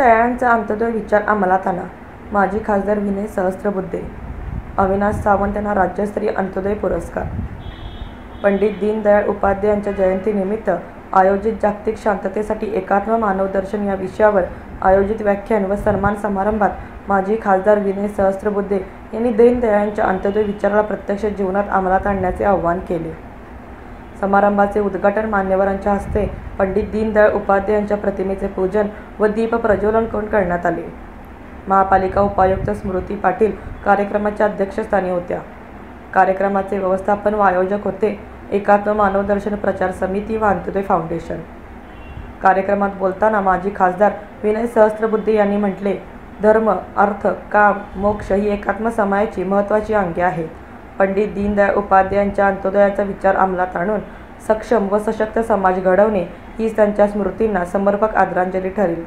दीनदयाळांचा अंत्योदय विचार अंमलात आणा. माजी खासदार विनय सहस्त्रबुद्धे. अविनाश सावंत यांना राज्यस्तरीय अंत्योदय पुरस्कार. पंडित दीनदयाळ उपाध्याय यांच्या जयंतीनिमित्त आयोजित जागतिक शांततेसाठी एकात्म मानवदर्शन या विषयावर आयोजित व्याख्यान व सन्मान समारंभात माजी खासदार विनय सहस्त्रबुद्धे यांनी दीनदयाळांच्या अंत्योदय विचाराला प्रत्यक्ष जीवनात अंमलात आणण्याचे आवाहन केले. समारंभाचे उद्घाटन मान्यवरांच्या हस्ते पंडित दीनदयाळ उपाध्याय यांच्या प्रतिमेचे पूजन व दीप प्रज्वलन करून करण्यात आले. महापालिका उपायुक्त स्मृती पाटील कार्यक्रमाच्या अध्यक्षस्थानी होत्या. कार्यक्रमाचे व्यवस्थापन व आयोजक होते एकात्म मानवदर्शन प्रचार समिती व अंत्योदय फाउंडेशन. कार्यक्रमात बोलताना माजी खासदार विनय सहस्त्रबुद्धे यांनी म्हटले, धर्म, अर्थ, काम, मोक्ष ही एकात्म समाजाची महत्त्वाची अंगे आहेत. पंडित दीनदयाळ उपाध्याय यांच्या अंत्योदयाचा विचार अंमलात आणून सक्षम व सशक्त समाज घडवणे हीच त्यांच्या स्मृतींना समर्पक आदरांजली ठरेल.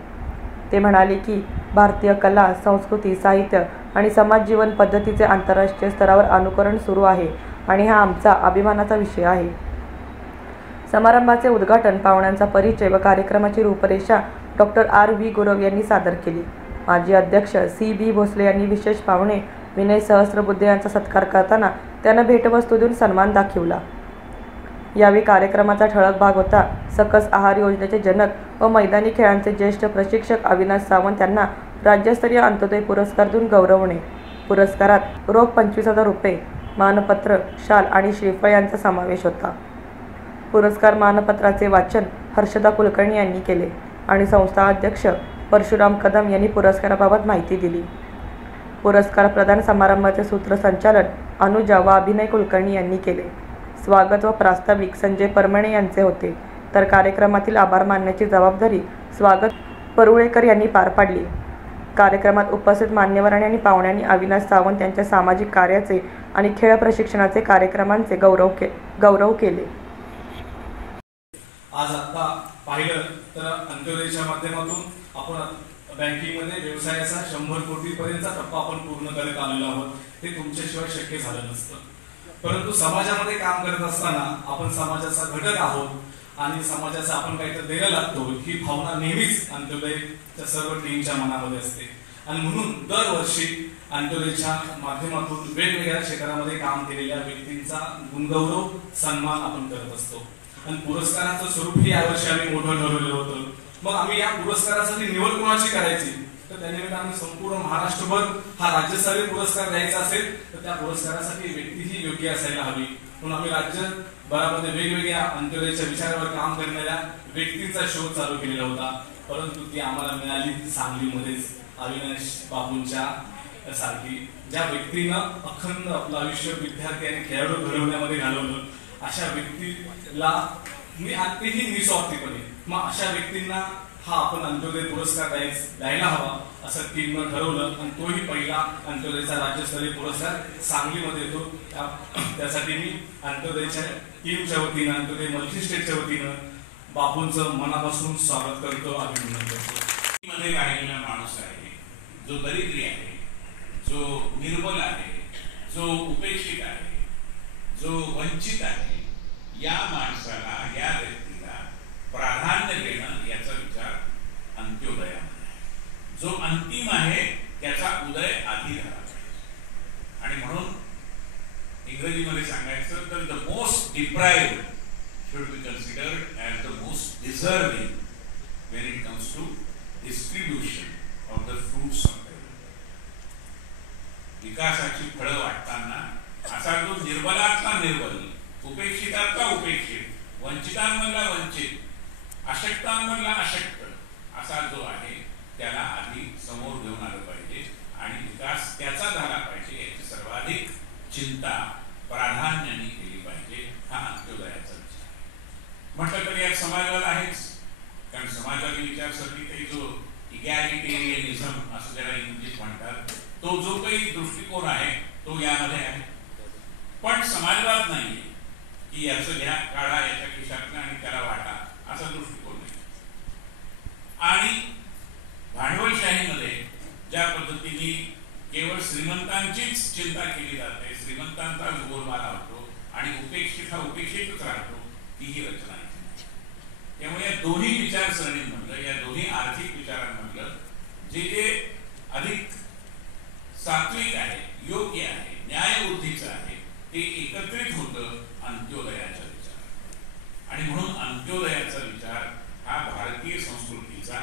ते म्हणाले की भारतीय कला, संस्कृती, साहित्य आणि समाज जीवन पद्धतीचे आंतरराष्ट्रीय स्तरावर अनुकरण सुरू आहे आणि हा आमचा अभिमानाचा विषय आहे. समारंभाचे उद्घाटन, पाहुण्यांचा परिचय व कार्यक्रमाची रूपरेषा डॉ. R.V. गुरव यांनी सादर केली. माजी अध्यक्ष C.B. भोसले यांनी विशेष पाहुणे विनय सहस्त्रबुद्धे यांचा सत्कार करताना त्यांना भेटवस्तू देऊन सन्मान दाखविला. यावेळी कार्यक्रमाचा ठळक भाग होता. सकस आहार योजनेचे जनक व मैदानी खेळांचे ज्येष्ठ प्रशिक्षक अविनाश सावंत यांना राज्यस्तरीय अंत्योदय पुरस्कार देऊन गौरवणे. पुरस्कारात रोख 25,000 रुपये, मानपत्र, शाल आणि श्रीफळ यांचा समावेश होता. पुरस्कार मानपत्राचे वाचन हर्षदा कुलकर्णी यांनी केले आणि संस्था अध्यक्ष परशुराम कदम यांनी पुरस्काराबाबत माहिती दिली. पुरस्कार प्रदान समारंभाचे सूत्रसंचालन अनुजा व अभिनय कुलकर्णी यांनी केले. स्वागत व प्रास्ताविक संजय परमणे यांचे होते, तर कार्यक्रमातील आभार मानण्याची जबाबदारी स्वागत परुळेकर यांनी पार पाडली. कार्यक्रमात उपस्थित मान्यवरांनी आणि पाहुण्यांनी अविनाश सावंत यांच्या सामाजिक कार्याचे आणि खेळ प्रशिक्षणाचे कार्यक्रमांचे गौरव केले. आज आता पाहिलं तर अंत्योदयच्या माध्यमातून आपण बँकिंगमध्ये व्यवसायाचा 100 कोटीपर्यंतचा टप्पा आपण पूर्ण करत आलेलो आहोत. हे तुमच्याशिवाय शक्य झालं नसतं. परंतु समाजामध्ये काम करत असताना आपण समाजाचा घटक आहोत आणि समाजाचा आपण काहीतरी द्यायला लागतो ही भावना नेहमीच अंत्योदयच्या सर्व टीमच्या मनामध्ये असते. आणि म्हणून दरवर्षी अंत्योदयच्या माध्यमातून वेगवेगळ्या क्षेत्रामध्ये काम केलेल्या व्यक्तींचा गुणगौरव सन्मान आपण करत असतो. आणि पुरस्काराचं स्वरूपही यावर्षी आम्ही मोठं ठरवलेलं होतं. मग आम्ही या पुरस्कारासाठी निवड कोणाची करायची, तर त्यानिमित्त आम्ही संपूर्ण महाराष्ट्रभर हा राज्यस्तरीय पुरस्कार द्यायचा असेल तर त्या पुरस्कारासाठी व्यक्तीही योग्य असायला हवी. म्हणून आम्ही राज्यभरामध्ये वेगवेगळ्या अंत्योदयच्या विचारावर काम करणाऱ्या व्यक्तींचा शोध चालू केलेला होता. परंतु ती आम्हाला मिळाली सांगलीमध्येच अविनाश बाबूंच्या सारखी, ज्या व्यक्तीनं अखंड आपलं आयुष्य विद्यार्थी आणि खेळाडू घडवण्यामध्ये घालवलं. अशा व्यक्तीला मी आत्ताही निस्वार्थीपणे मग अशा व्यक्तींना हा आपण अंत्योदय पुरस्कार द्यायला हवा असं टीमनं ठरवलं. आणि तोही पहिला अंत्योदयचा राज्यस्तरीय पुरस्कार सांगलीमध्ये येतो. त्यासाठी मी अंत्योदयच्या टीमच्या वतीनं, अंत्योदय मल्टीस्टेटच्या वतीनं बापूंचं मनापासून स्वागत करतो, अभिनंदन करतो. मध्ये राहिलेला माणूस आहे, जो दरिद्री आहे, जो निर्बल आहे, जो उपेक्षित आहे, जो वंचित आहे, या माणसाला, या व्यक्तीला प्राधान्य देणं याचा विचार अंत्योदयामध्ये आहे. जो अंतिम आहे त्याचा उदय आधी झाला पाहिजे. आणि म्हणून इंग्रजीमध्ये सांगायचं तर the most deprived should be considered as the most deserving when it comes to distribution of the fruits of the विकासाची फळं वाटताना असा जो निर्बलातला निर्बल, उपेक्षितातला उपेक्षित, वंचितांमधला वंचित, अशक्तांमधला अशक्त असा जो आहे त्याला आधी समोर घेऊन आलं पाहिजे आणि विकास त्याचा झाला पाहिजे याची सर्वाधिक चिंता प्राधान्याने केली पाहिजे. हा अंत्योदयाचा विचार म्हटलं तर या समाजाला आहेच, कारण समाजातील विचारसरणी काही जो इगॅलिटेरियनिझम असं ज्याला इंग्रजीत म्हणतात तो जो काही दृष्टिकोन आहे तो यामध्ये आहे. पण समाजवाद नाही की याचं घ्या, काढा याच्या खिशातनं आणि त्याला वाटा असा दृष्टिकोन नाही. आणि भांडवलशाहीमध्ये ज्या पद्धतीने केवळ श्रीमंतांचीच चिंता केली जाते, श्रीमंतांचाच बोलबाला होतो आणि उपेक्षित हा उपेक्षितच राहतो, तीही रचना आहे. त्यामुळे या दोन्ही विचारसरणींमधलं, या दोन्ही आर्थिक विचारांमधलं जे अधिक सात्विक आहे, योग्य आहे, न्यायबुद्धीचं आहे, ते एकत्रित होतं अंत्योदयाच्या विचार. आणि म्हणून अंत्योदयाचा विचार हा भारतीय संस्कृतीचा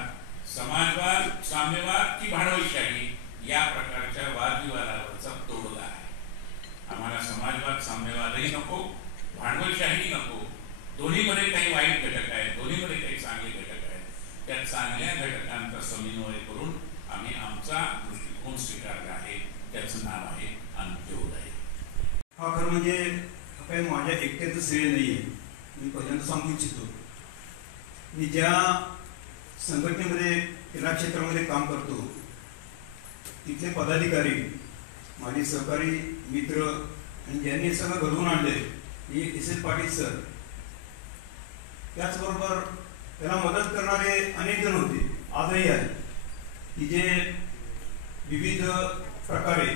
समाजवाद, साम्यवाद की भांडवलशाही या प्रकारच्या वादविवादावरचा तोडगा आहे. आम्हाला समाजवाद, साम्यवादही नको, भांडवलशाही नको. दोन्हीमध्ये काही वाईट घटक आहेत, दोन्हीमध्ये काही चांगले घटक आहेत. त्या चांगल्या घटकांचा समन्वय करून आम्ही आमचा दृष्टिकोन स्वीकारला आहे. त्याचं नाव आहे अंत्योदय. हा खरं म्हणजे काही माझ्या एकट्याचं श्रेय नाही आहे. मी पहिल्यांदा सांगू इच्छितो, मी ज्या संघटनेमध्ये क्रीडा क्षेत्रामध्ये काम करतो तिथले पदाधिकारी, माझे सहकारी मित्र आणि ज्यांनी हे सगळं घडवून आणले हे एस पाटील सर, त्याचबरोबर त्याला मदत करणारे अनेक जण होते, आजही आहे, की जे विविध प्रकारे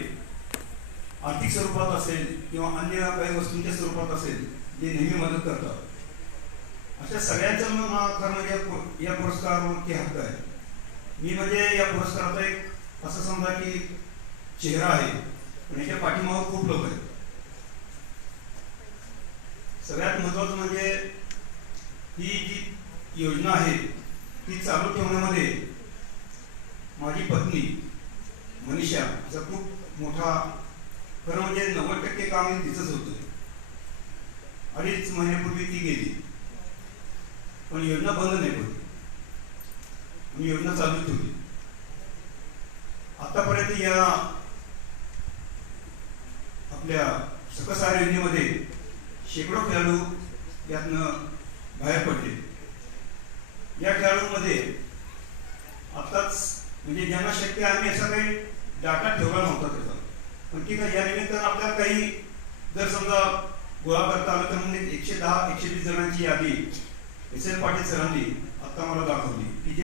आर्थिक स्वरूपात असेल किंवा अन्य काही वस्तूंच्या स्वरूपात असेल जे नेहमी मदत करतात. अशा सगळ्यांचा खरं म्हणजे या पुरस्कारावरती हक्क आहे. मी म्हणजे या पुरस्काराचा एक असं समजा की चेहरा आहे, पण याच्या पाठीमागे खूप लोक आहेत. सगळ्यात महत्वाचं म्हणजे ही जी योजना आहे ती चालू ठेवण्यामध्ये माझी पत्नी मनीषा याचा खूप मोठा, खरं म्हणजे 90% काम तिचंच होतं. 2.5 महिन्यापूर्वी ती गेली, पण योजना बंद नाही पडली, मी योजना चालू ठेवली. आतापर्यंत या आपल्या सकसार योजनेमध्ये शेकडो खेळाडू यातनं बाहेर पडले. या खेळाडूंमध्ये आताच म्हणजे ज्यांना शक्य आम्ही असा काही डाटा ठेवला नव्हता त्याचा, पण ठीक आहे, या निमित्तानं आपल्याला काही जर समजा गोळा करता आलं तर म्हणजे 110-120 जणांची यादी एस पाटील सरांनी आता मला दाखवली की